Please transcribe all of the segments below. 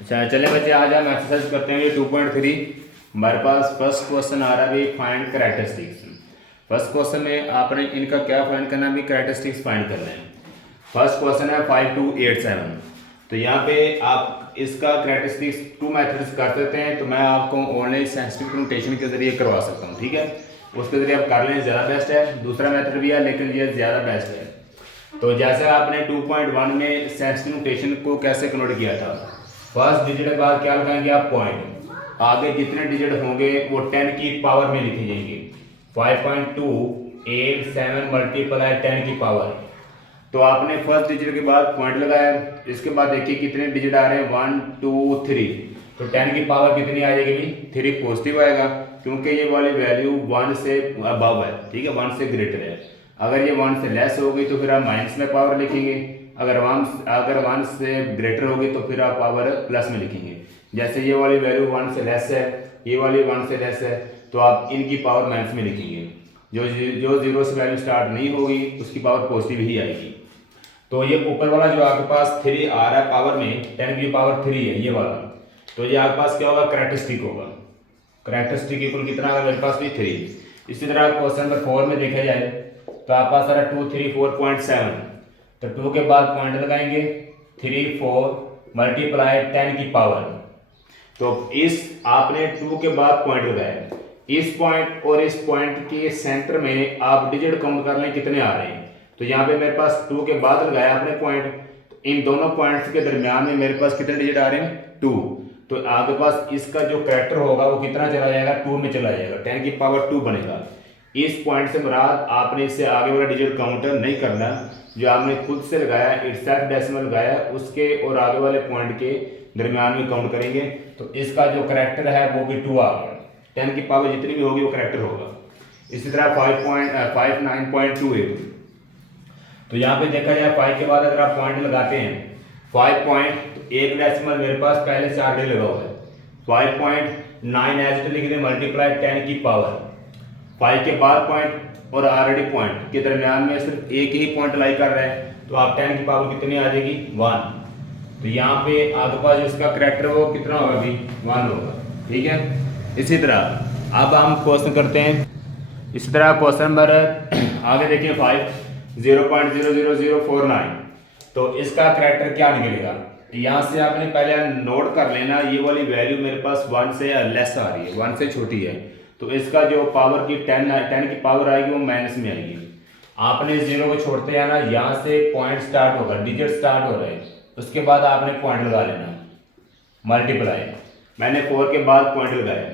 अच्छा चले बच्चे, आज हम एक्सरसाइज करते हैं ये 2.3। हमारे पास फर्स्ट क्वेश्चन आ रहा है भी फाइंड कैरेक्टरिस्टिक्स। फर्स्ट क्वेश्चन में आपने इनका क्या फाइंड करना है, भी कैरेक्टरिस्टिक्स फाइंड करना है। फर्स्ट क्वेश्चन है 5287। तो यहाँ पे आप इसका कैरेक्टरिस्टिक्स टू मेथड्स कर देते हैं, तो मैं आपको ऑनलाइन सेंसिटिव नोटेशन के जरिए करवा सकता हूँ, ठीक है। उसके जरिए आप कर लें ज़्यादा बेस्ट है। दूसरा मेथड भी है लेकिन ये ज़्यादा बेस्ट है। तो जैसे आपने 2.1 में सेंसिटिव नोटेशन को कैसे कन्वर्ट किया था, फर्स्ट डिजिट के बाद क्या लगाएंगे आप पॉइंट, आगे जितने डिजिट होंगे वो 10 की पावर में लिखे जाएंगे। 5.287 मल्टीप्लाई 10 की पावर। तो आपने फर्स्ट डिजिट के बाद पॉइंट लगाया, इसके बाद देखिए कितने डिजिट आ रहे हैं 1 2 3। तो 10 की पावर कितनी आ जाएगी भाई, 3 पॉजिटिव आएगा, क्योंकि ये वाली वैल्यू 1 से अबव है, ठीक है, 1 से ग्रेटर है। अगर ये 1 से लेस हो गई तो फिर आप माइनस में पावर लिखेंगे, अगर 1 से ग्रेटर होगी तो फिर आप पावर प्लस में लिखेंगे। जैसे ये वाली वैल्यू 1 से लेस है, ये वाली 1 से लेस है, तो आप इनकी पावर माइनस में लिखेंगे। जो जीरो से वैल्यू स्टार्ट नहीं होगी उसकी पावर पॉजिटिव ही आएगी। तो ये ऊपर वाला जो आपके पास 3 आ रहा है पावर में, 10 की पावर 3 है ये वाला, तो ये आपके पास क्या होगा, कैरेक्टरिस्टिक होगा। कैरेक्टरिस्टिक इक्वल कितना आ मेरे पास भी 3। इसी तरह क्वेश्चन नंबर 4 में देखा जाए तो आपके पास आ रहा 234.7। तो 2 के बाद पॉइंट लगाएंगे, 3 4 मल्टीप्लाई 10 की पावर। तो इस आपने 2 के बाद पॉइंट लगाया, इस पॉइंट और इस पॉइंट के सेंटर में आप डिजिट काउंट कर लें कितने आ रहे हैं। तो यहाँ पे मेरे पास 2 के बाद लगाया आपने पॉइंट, तो इन दोनों पॉइंट्स के दरमियान में मेरे पास कितने डिजिट आ रहे हैं 2। तो आपके पास इसका जो कैरेक्टर होगा वो कितना चला जाएगा, 2 में चला जाएगा, 10 की पावर 2 बनेगा। इस पॉइंट से मुराद आपने इससे आगे वाला डिजिट काउंटर नहीं करना, जो आपने खुद से लगाया एग्जैक्ट डेसिमल लगाया उसके और आगे वाले पॉइंट के दरमियान में काउंट करेंगे। तो इसका जो कैरेक्टर है वो भी 2 आ गया, 10 की पावर जितनी भी होगी वो कैरेक्टर होगा। इसी तरह 59.28। तो यहाँ पे देखा जाए 5 के बाद अगर आप पॉइंट लगाते हैं 5 पॉइंट, तो एक डेसिमल मेरे पास पहले से आगे लगा हुआ है, 5.9 एज लिख दें मल्टीप्लाई 10 की पावर। 5 के बाद पॉइंट और ऑलरेडी पॉइंट के दरमियान में सिर्फ एक ही पॉइंट लाई कर रहे हैं, तो आप 10 की पावर कितनी आ जाएगी 1। तो यहाँ पे आपके पास जो इसका कैरेक्टर वो कितना होगा अभी 1 होगा, ठीक है। इसी तरह अब हम क्वेश्चन करते हैं, इसी तरह क्वेश्चन नंबर आगे देखिए 5 0.00049। तो इसका कैरेक्टर क्या निकलेगा, यहाँ से आपने पहले नोट कर लेना, ये वाली वैल्यू मेरे पास 1 से लेस आ रही है, 1 से छोटी है, तो इसका जो पावर की 10 की पावर आएगी वो माइनस में आएगी। आपने 0 को छोड़ते आना, यहाँ से पॉइंट स्टार्ट होगा, डिजिट स्टार्ट हो रहे हैं, उसके बाद आपने पॉइंट लगा लेना मल्टीप्लाई। मैंने 4 के बाद पॉइंट लगाया,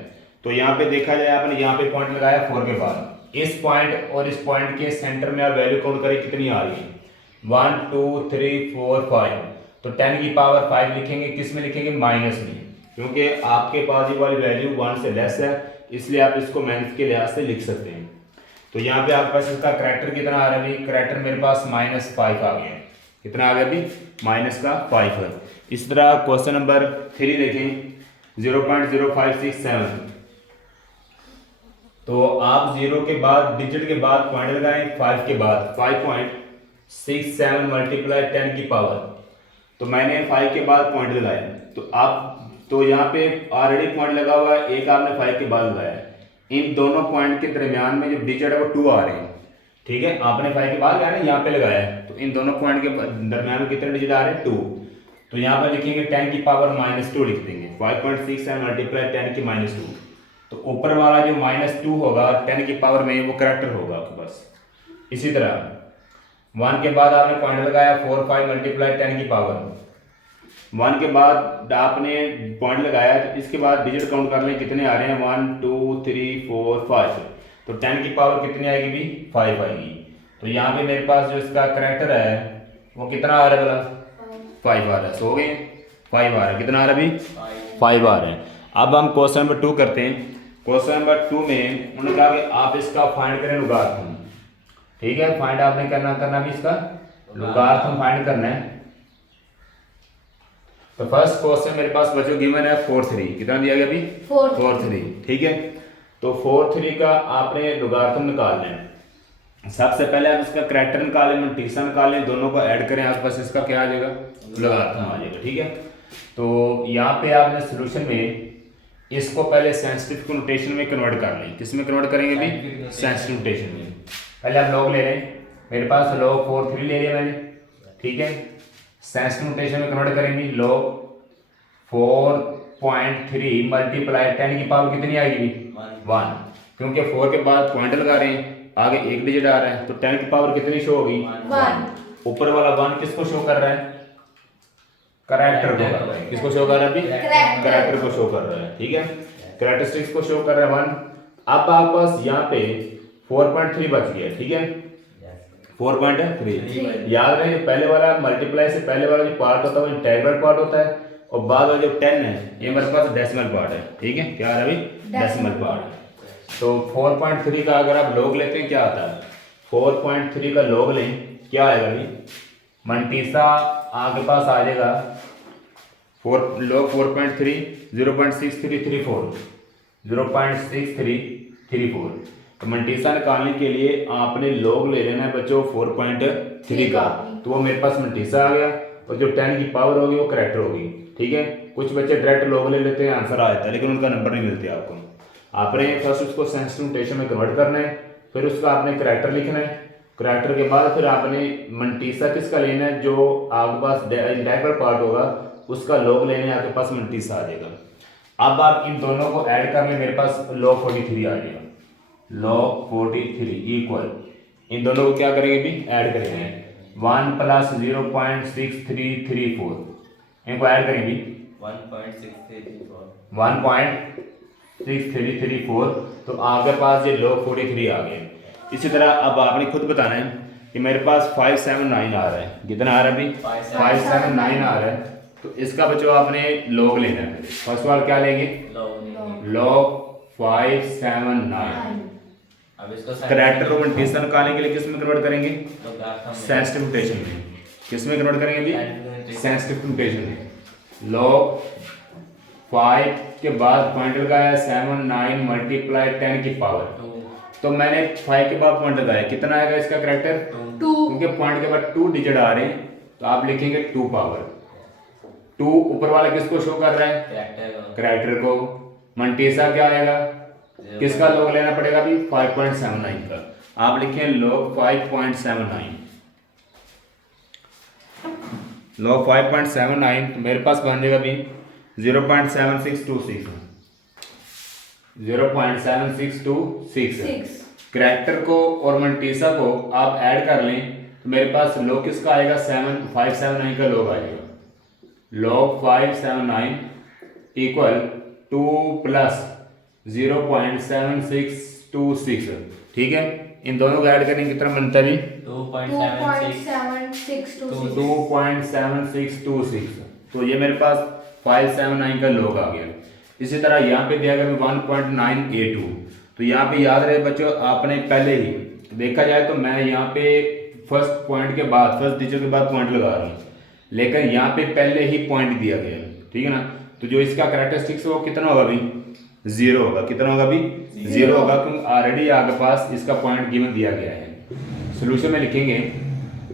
तो यहाँ पे देखा जाए आपने यहाँ पे पॉइंट लगाया 4 के बाद, इस पॉइंट और इस पॉइंट के सेंटर में आप वैल्यू काउंट करें कितनी आ रही है 1 2 3 4 5। तो 10 की पावर 5 लिखेंगे, किस में लिखेंगे, माइनस में, क्योंकि आपके पास ये वाली वैल्यू 1 से लेस है, इसलिए आप इसको माइनस के लिहाज से लिख सकते हैं। तो यहाँ पे आपके पास इसका कैरेक्टर कितना आ रहा है, अभी कैरेक्टर मेरे पास -5 आ गया। कितना आ गया अभी, -5 है। इस तरह क्वेश्चन नंबर 3 देखें 0.0567। तो आप 0 के बाद डिजिट के बाद पॉइंट लगाएं, 5 के बाद 5.67 मल्टीप्लाई 10 की पावर। तो मैंने 5 के बाद पॉइंट लगाया, तो आप तो यहाँ पे ऑलरेडी पॉइंट लगा हुआ है, एक आपने 5 के बाद लगाया, इन दोनों पॉइंट के दरमियान में जो डिजिट है वो 2 आ रहे हैं, ठीक है। आपने 5 के बाद लगाया ना, यहाँ पे लगाया है, तो इन दोनों पॉइंट के दरमियान में कितने डिजिट आ रहे हैं 2। तो यहाँ पर लिखेंगे 10 की पावर -2 लिख देंगे, 5.67 मल्टीप्लाई 10 की -2। तो ऊपर वाला जो -2 होगा 10 की पावर में वो कैरेक्टर होगा आपके पास। इसी तरह 1 के बाद आपने पॉइंट लगाया 4 5 मल्टीप्लाई 10 की पावर। 1 के बाद आपने पॉइंट लगाया, तो इसके बाद डिजिट काउंट कर लें कितने आ रहे हैं 1 2 3 4 5। तो 10 की पावर कितनी आएगी भी 5 आएगी। तो यहाँ पे मेरे पास जो इसका कैरेक्टर है वो कितना आ रहा है, बोला 5 आ रहा है। सो गए 5 आ रहा है, कितना आ रहा है अभी 5 आ रहा है। अब हम क्वेश्चन नंबर 2 करते हैं। क्वेश्चन नंबर 2 में उन्होंने कहा कि आप इसका फाइंड करें लॉगरिथम, ठीक है। फाइंड आपने करना भी इसका लॉगरिथम फाइंड करना है। तो फर्स्ट क्वेश्चन मेरे पास बच्चों गिवन है 4 3, कितना दिया गया अभी 4 3, ठीक है। तो 4 3 का आपने लॉगरिथम निकालना है। सबसे पहले आप इसका कैरेक्टर निकालें, मल्टीप्लिकेशन निकालें, दोनों को ऐड करें, आसपास इसका क्या आ जाएगा लॉगरिथम आ जाएगा, ठीक है। तो यहाँ पे आपने सोल्यूशन में इसको पहले साइंटिफिक नोटेशन में कन्वर्ट कर लें। किस में कन्वर्ट करेंगे भी? साइंटिफिक नोटेशन में। पहले आप लॉग ले लें, मेरे पास log 4 3 ले लिया मैंने, ठीक है। साइंटिफिक नोटेशन में कन्वर्ट करेंगे, log 4.3 मल्टीप्लाई 10 की पावर कितनी आएगी? 1, क्योंकि 4 के बाद पॉइंट लगा रहे हैं, आगे एक डिजिट आ रहा है, तो 10 की पावर कितनी शो होगी? 1। ऊपर वाला 1 किसको शो कर रहा है? करैक्टर को कर रहा है। किसको शो कर रहा है अभी? करैक्टर को शो कर रहा है, ठीक है। करैक्टरिस्टिक्स को शो कर रहा है 1। अब आपके पास यहाँ पे 4.3 बच गया, ठीक है। 4.3 याद रहे, पहले वाला मल्टीप्लाई से पहले वाला जो पार्ट होता है वो इंटीग्रल पार्ट होता है, और बाद वाला जो 10 है ये हमारे पास डेसिमल पार्ट है, ठीक है। क्या है अभी? Decimal part. तो 4.3 का अगर आप लॉग लेते हैं क्या आता है? 4.3 का लॉग लें, क्या आएगा अभी? मंटीसा आपके पास आ जाएगा log 4.3 0.6334 0.6334। तो मंटीसा निकालने के लिए आपने लॉग ले लेना है बच्चों 4.3 का, तो वो मेरे पास मंटीसा आ गया, और जो 10 की पावर होगी वो करैक्टर होगी, ठीक है। कुछ बच्चे डायरेक्ट लॉग ले लेते हैं, आंसर आ जाता है, लेकिन उनका नंबर नहीं मिलते आपको। आपने फर्स्ट उसको साइंटिफिक नोटेशन में कन्वर्ट करना है, फिर उसका आपने करैक्टर लिखना है, करैक्टर के बाद फिर आपने मंटीसा किसका लेना है? जो आपके पास इंटीग्रल पार्ट होगा उसका लॉग लेना है, आपके पास मंटीसा आ जाएगा। अब आप इन दोनों को ऐड कर लें, मेरे पास log 43 आ जाएगा। log 43 इक्वल, इन दोनों को क्या करेंगे भी? ऐड करेंगे। 1 प्लस 0.6334, इनको ऐड करेंगे 1.6334, तो आपके पास ये log 43 आ गया। इसी तरह अब आपने खुद बताना है कि मेरे पास 579 आ रहा है। कितना आ रहा है अभी? 579 आ रहा है। तो इसका बच्चों आपने लॉग लेना है। फर्स्ट वाला क्या लेंगे? log 579। अब इसको करैक्टर को मंटीसा निकालने के लिए किस में कन्वर्ट करेंगे? साइंटिफिक नोटेशन में। किस में कन्वर्ट करेंगे अभी? साइंटिफिक नोटेशन में। log 5 के बाद पॉइंट लगाया 79 मल्टीप्लाई 10 की पावर, तो मैंने 5 के बाद पॉइंट लगाया, कितना आएगा इसका करैक्टर? 2, क्योंकि पॉइंट के बाद 2 डिजिट आ रहे हैं, तो आप लिखेंगे 2 पावर 2। ऊपर वाला किसको शो कर रहा है? करैक्टर को। मंटीसा क्या आएगा? किसका लॉग लेना पड़ेगा अभी? 5.79 का। आप लिखें log 5.79, log 5.79, तो मेरे पास बन जाएगा अभी 0.7626 0.7626। करैक्टर को और मंटीसा को आप ऐड कर लें, तो मेरे पास लॉग किसका आएगा? 579 का लॉग आएगा। log 579 इक्वल 2 प्लस 0.7626, ठीक है। इन दोनों को ऐड करेंगे कितना बनता है? 2.7626। तो ये मेरे पास 579 का लॉग आ गया। इसी तरह यहाँ पे दिया गया 1.982। तो यहाँ पे याद रहे बच्चों, आपने पहले ही देखा जाए तो मैं यहाँ पे फर्स्ट पॉइंट के बाद, फर्स्ट डिजिट के बाद पॉइंट लगा रहा हूँ, लेकिन यहाँ पे पहले ही पॉइंट दिया गया है, ठीक है ना। तो जो इसका करैक्टरिस्टिक्स वो कितना होगा अभी? 0 होगा। कितना होगा अभी? 0 होगा, क्योंकि ऑलरेडी आपके पास इसका पॉइंट गिवन दिया गया है। सोल्यूशन में लिखेंगे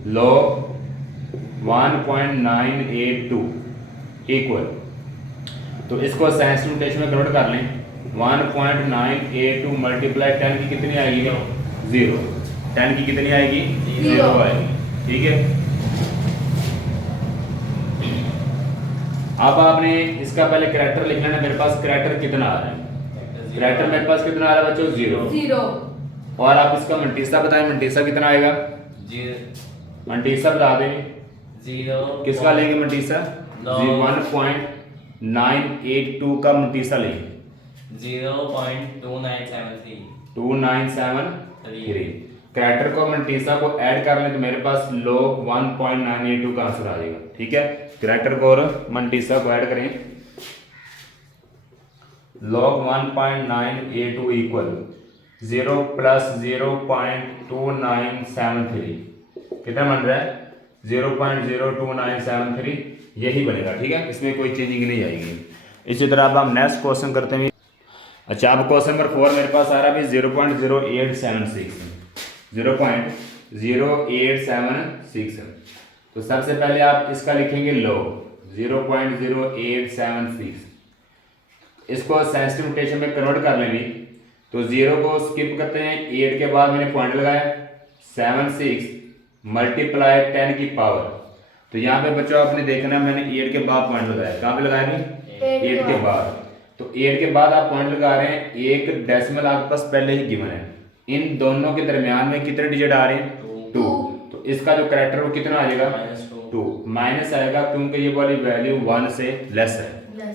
log 1.982 इक्वल, तो इसको साइंटिफिक नोटेशन में कन्वर्ट कर लें। 1.982 मल्टीप्लाई 10 की कितनी आएगी? 0। 10 की कितनी आएगी? 0 आएगी, ठीक है। अब आपने इसका पहले करैक्टर लिख लेना। मेरे पास करैक्टर कितना आ रहा है? करैक्टर मेरे पास कितना आ रहा है बच्चों? 0। और आप इसका मंटीसा बताएं, मंटीसा कितना आएगा? मंटीसा बता दें। 0 किसका लेंगे मंटीसा? 1.982 का मंटीसा लेंगे। 0.2973। करैक्टर को मंटीसा को ऐड कर लें, तो मेरे पास log 1.982 का आंसर आ जाएगा, ठीक है। करैक्टर को और मंटीसा को ऐड करें, log 1.982 इक्वल 0 प्लस 0.2973, कितना बन रहा है? 0.02973, यही बनेगा, ठीक है। इसमें कोई चेंजिंग नहीं आएगी। इसी तरह अब हम नेक्स्ट क्वेश्चन करते हैं। अच्छा, अब क्वेश्चन नंबर 4 मेरे पास आ रहा है 0.0876, 0.0876। तो सबसे पहले आप इसका लिखेंगे log 0.0876। इसको सेंसिटिव नोटेशन में कन्वर्ट कर लेंगे तो 0 को स्किप करते हैं, 8 के बाद मैंने पॉइंट लगाया 76 मल्टीप्लाई 10 की पावर। तो यहाँ पे बच्चों आपने देखना है मैंने 8 के बाद पॉइंट लगाया, कहाँ पे लगाया नहीं 8 के बाद। तो 8 के बाद आप पॉइंट लगा रहे हैं, एक डेसिमल आपके पास पहले ही गिवन है, इन दोनों के दरमियान में कितने डिजिट आ रहे हैं 2। तो इसका जो करेक्टर वो कितना आ जाएगा -2 माइनस आएगा क्योंकि ये वाली वैल्यू 1 से लेस है,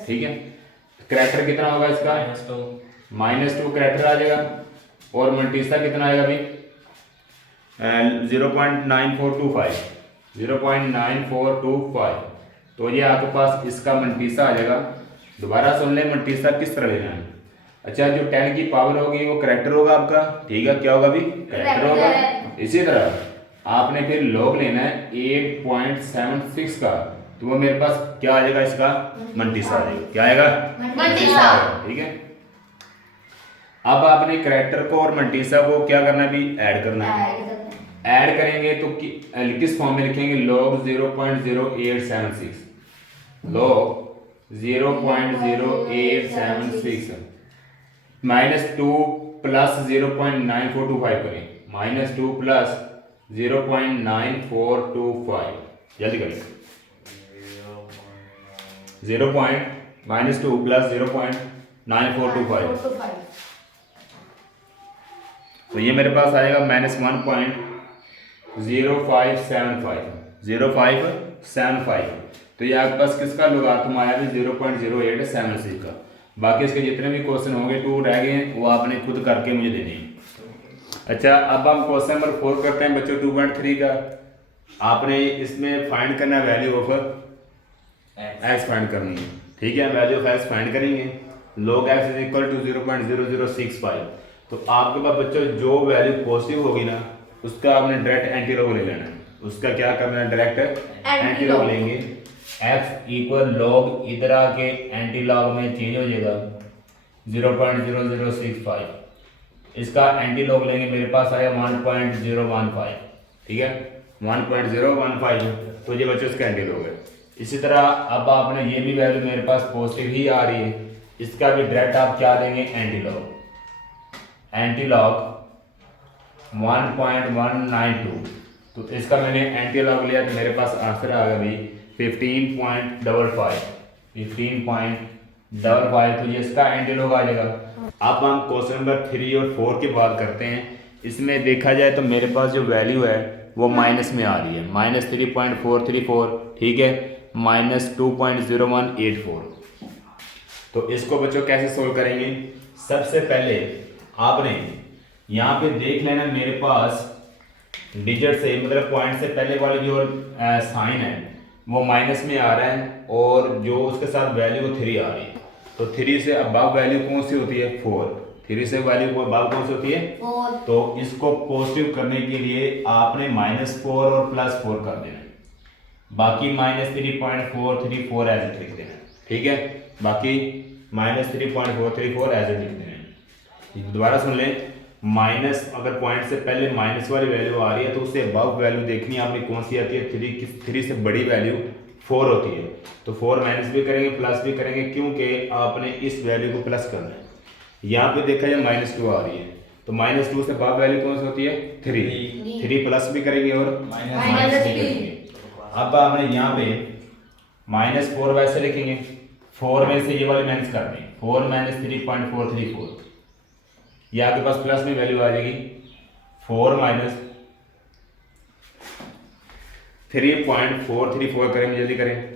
ठीक है। करेक्टर कितना होगा इसका -2 करेक्टर आ जाएगा और मल्टीसा कितना आएगा भाई 0.9425। तो ये आपके पास इसका मल्टीसा आ जाएगा। दोबारा सुन लें मल्टीसा किस तरह लेना है। अच्छा जो 10 की पावर होगी वो करेक्टर होगा आपका, ठीक है, क्या होगा भाई करेक्टर होगा। इसी तरह आपने फिर लॉग लेना है 8.76 का, तो वो मेरे पास क्या आ जाएगा इसका मल्टीसा आ जाएगा, क्या आएगा मल्टीसा, ठीक है। अब आपने करेक्टर को और मल्टीसा को क्या करना है भाई ऐड करना है। ऐड करेंगे तो किस फॉर्म में लिखेंगे log 0.0876 log 0.0876 -2 प्लस 0.9425 करें, -2 प्लस 0.9425 जल्दी करें। -2 प्लस 0.9425 तो ये मेरे पास आएगा -1.0575। तो ये आपके पास किसका लोगारिथम आया भी 0.0876 का। बाकी इसके जितने भी क्वेश्चन होंगे 2 रह गए हैं वो आपने खुद करके मुझे देने हैं। अच्छा अब हम क्वेश्चन नंबर 4 करते हैं बच्चों 2.3 का। आपने इसमें फाइंड करना है वैल्यू ऑफ एक्स फाइंड करनी है, ठीक है। वैल्यू ऑफ एक्स फाइंड करेंगे log x is equal to 0.0065। तो आपके पास बच्चों जो वैल्यू पॉजिटिव होगी ना उसका आपने डायरेक्ट एंटी लॉग ले लेना है। उसका क्या करना है डायरेक्ट एंटी लॉग लेंगे। x इक्वल log इधर आके एंटी लॉग में चेंज हो जाएगा 0.0065। इसका एंटी लॉग लेंगे मेरे पास आया 1.015, ठीक है 1.015। तो ये बच्चों इसका एंटी लॉग है। इसी तरह अब आपने ये भी वैल्यू मेरे पास पॉजिटिव ही आ रही है, इसका भी डायरेक्ट आप क्या देंगे एंटी लॉग 1.192। तो इसका मैंने एंटी लॉग लिया तो मेरे पास आंसर आ गया भाई 15.55। तो ये इसका एंटी लॉग आ जाएगा। अब हम क्वेश्चन नंबर 3 और 4 की बात करते हैं। इसमें देखा जाए तो मेरे पास जो वैल्यू है वो माइनस में आ रही है -3.434, ठीक है, -2.0184। तो इसको बच्चों कैसे सोल्व करेंगे। सबसे पहले आपने यहाँ पे देख लेना मेरे पास डिजिट से मतलब पॉइंट से पहले वाली जो साइन है वो माइनस में आ रहा है और जो उसके साथ वैल्यू 3 आ रही है। तो 3 से अबव वैल्यू कौन सी होती है 4। 3 से वैल्यू अबव कौन सी होती है 4। तो इसको पॉजिटिव करने के लिए आपने -4 और +4 कर देना, बाकी -3.434 एज इट लिख देना, ठीक है। बाकी -3.434 एज इट लिख देना। दोबारा सुन लें, माइनस अगर पॉइंट से पहले माइनस वाली वैल्यू आ रही है तो उससे अबव वैल्यू देखनी है आपने कौन सी आती है 3 से बड़ी वैल्यू 4 होती है। तो 4 माइनस भी करेंगे प्लस भी करेंगे क्योंकि आपने इस वैल्यू को प्लस करना है। यहाँ पे देखा जाए -2 आ रही है तो -2 से अबव वैल्यू कौन सी होती है 3 प्लस भी करेंगे और माइनस भी करेंगे। अब आपने यहाँ पे -4 वैसे लिखेंगे, 4 में से ये वाली माइनस कर दें 4 - 3.434, ये आपके पास प्लस में वैल्यू आ जाएगी 4 - 3.434 करेंगे, जल्दी करें।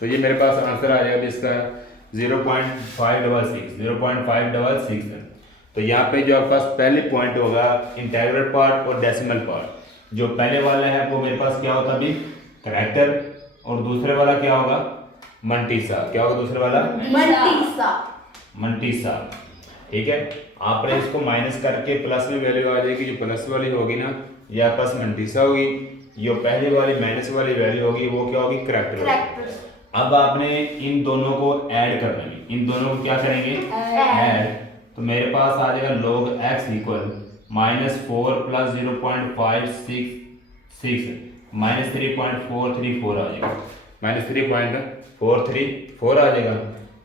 तो ये मेरे पास आंसर आ जाएगा इसका 0.566 है। तो यहाँ पे जो आपके पास पहले पॉइंट होगा इंटीग्रल पार्ट और डेसिमल पार्ट। जो पहले वाला है वो मेरे पास क्या होता अभी करेक्टर और दूसरे वाला क्या होगा मल्टीसा। क्या होगा दूसरे वाला मल्टीसा, ठीक है। आपने इसको माइनस करके प्लस में वैल्यू आ जाएगी, जो प्लस वाली होगी ना ये आपके पास मल्टीसा होगी, जो पहले वाली माइनस वाली वैल्यू होगी वो क्या होगी करेक्टर। अब आपने इन दोनों को ऐड करना है, इन दोनों को क्या करेंगे ऐड। तो मेरे पास आ जाएगा log x इक्वल -4 + 0.566 -3.434 आ जाएगा। -3.434 आ जाएगा।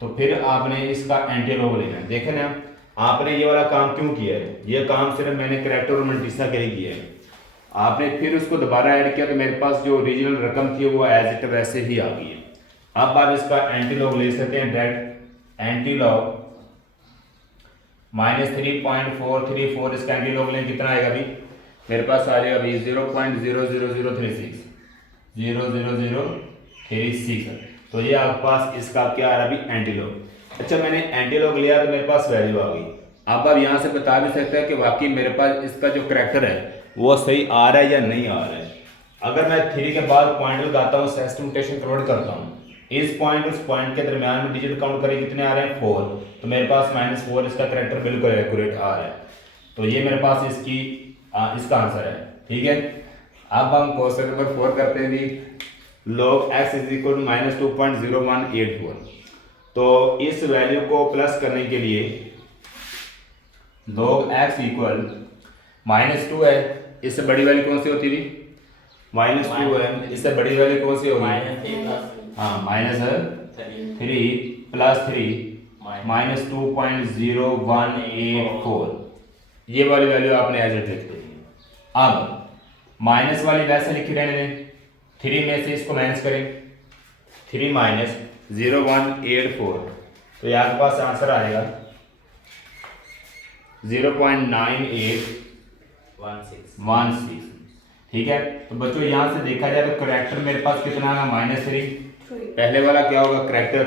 तो फिर आपने इसका एंटीलॉग लेना है। देखें ना, आपने ये वाला काम क्यों किया है? ये काम सिर्फ मैंने करैक्टर और मल्टीसा के लिए किया है। आपने फिर उसको दोबारा ऐड किया तो मेरे पास जो ओरिजिनल रकम थी वो एज इट वैसे ही आ गई है। अब आप इसका एंटीलॉग ले सकते हैं डायरेक्ट। एंटीलॉग -3.434, इसका एंटीलॉग लें कितना आएगा अभी? मेरे पास आ जाएगा अभी 0.00036 00036। तो ये आपके पास इसका क्या आ रहा है अभी? एंटीलॉग। अच्छा, मैंने एंटीलॉग लिया तो मेरे पास वैल्यू आ गई। अब आप यहाँ से बता भी सकते हैं कि वाकई मेरे पास इसका जो करैक्टर है वो सही आ रहा है या नहीं आ रहा है। अगर मैं 3 के बाद पॉइंट लगाता हूँ, एस्टिमेशन कन्वर्ट करता हूँ, इस पॉइंट उस पॉइंट के दरमियान में डिजिट काउंट करें कितने आ रहे हैं? 4। तो मेरे पास -4 इसका करैक्टर बिल्कुल एक्यूरेट आ रहा है। तो ये मेरे पास इसका आंसर है। ठीक है, अब हम क्वेश्चन नंबर 4 करते हैं जी। log x is equal to -2.0184। तो इस वैल्यू को प्लस करने के लिए log x इक्वल -2 है, इससे बड़ी वैल्यू कौन सी होती थी? -2 है, इससे बड़ी वैल्यू कौन सी होगी? हाँ, -3 प्लस 3 -2.0184। ये वाली वैल्यू आपने एज इट लिख दी। अब माइनस वाली वैसे लिखी रहने दें, 3 में से इसको माइनस करें, 3 माइनस 0184। तो ये आपके पास आंसर आ जाएगा 0.9816। ठीक है, तो बच्चों यहाँ से देखा जाए तो करैक्टर मेरे पास कितना आएगा? -3। पहले वाला क्या होगा? करैक्टर।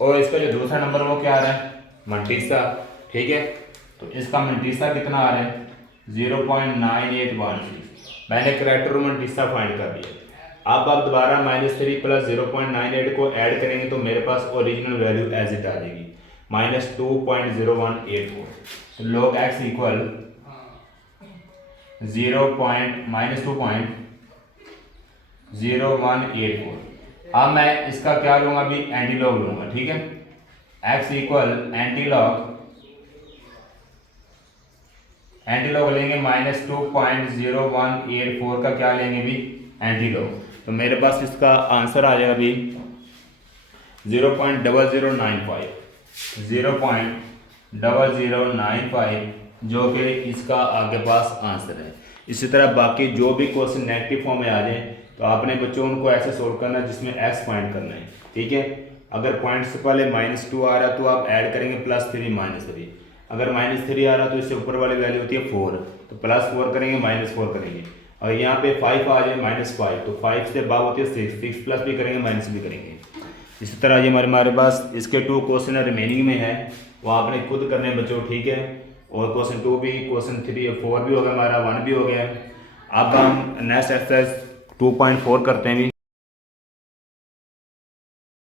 और इसका जो दूसरा नंबर वो क्या आ रहा है? मल्टीसा। ठीक है, तो इसका मल्टीसा कितना आ रहा है? 0.9816। मैंने करैक्टर और मल्टीसा फाइंड कर दिया। अब आप दोबारा -3 प्लस 0.98 को ऐड करेंगे तो मेरे पास ओरिजिनल वैल्यू एज इट आ जाएगी -2.0184। तो log x इक्वल -2.0184। अब मैं इसका क्या लूँगा अभी? एंटीलॉग लूँगा। ठीक है, x इक्वल एंटीलॉग लेंगे -2.0184 का क्या लेंगे अभी? एंटीलॉग। तो मेरे पास इसका आंसर आ जाएगा अभी 0.0095 जो कि इसका आगे पास आंसर है। इसी तरह बाकी जो भी क्वेश्चन नेगेटिव फॉर्म में आ जाए तो आपने बच्चों उनको ऐसे सोल्व करना है जिसमें x फाइंड करना है। ठीक है, अगर पॉइंट से पहले -2 आ रहा है तो आप ऐड करेंगे +3 -3। अगर -3 आ रहा है तो इससे ऊपर वाली वैल्यू होती है 4, तो +4 करेंगे -4 करेंगे। और यहाँ पे 5 आ जाए -5, तो 5 से बाद होती है 6 प्लस भी करेंगे माइनस भी करेंगे। इसी तरह ये हमारे पास इसके 2 क्वेश्चन रिमेनिंग में है, वो आपने खुद करने बच्चों। ठीक है, और क्वेश्चन 2 भी, क्वेश्चन 3 4 भी हो गया, हमारा 1 भी हो गया। अब हम नेक्स्ट एक्सरसाइज 2.4 करते हैं भी।